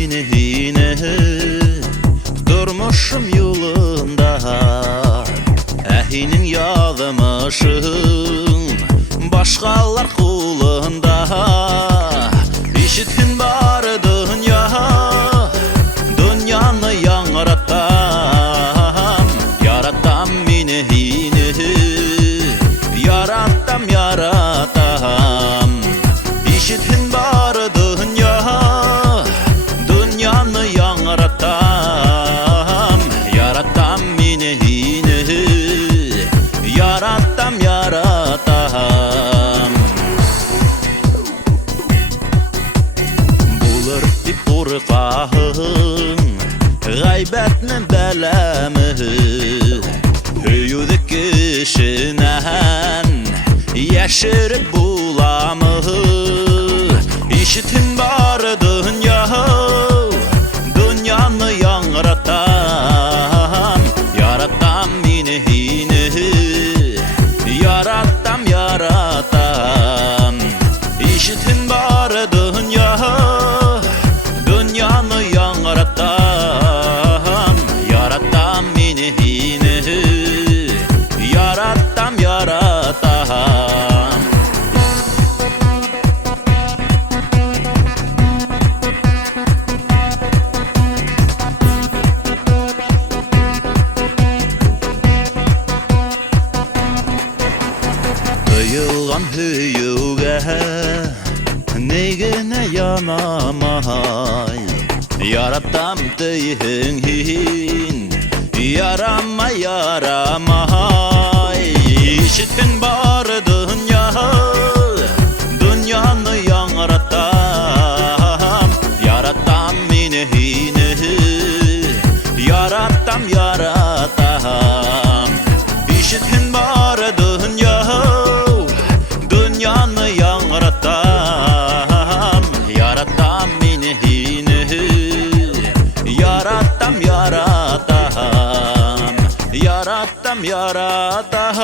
meni durmuşum yolunda, ehinin yazmışın başkalar kulunda. İşitkin var dünya, dünyanı yaratam, yaratam meni yaratam, yaratam. İşitkin var dünya, dünyanı yaratam, yaratam meni yaratam, yaratam. Bulur dip urqahın gaybetni belemi, höyüdük kişinen yaşırıp bulamı. İşitin var dünya, dünyanı yaratam, yaratam meni yaratam, yaratam. İşitin var dünya, dünyanı yaratam, yaratam meni yaratam, yaratam. Yılgan hüyüge negene yanamay, yaratam teyhin yarama, yaramay. İşitkin var dünya, dünyanı yaratam, yaratam meni yaratam, yaratam. İşitkin var dünya, dünyanı yaratam, yaratam meni yaratam, yaratam, yaratam, yaratam.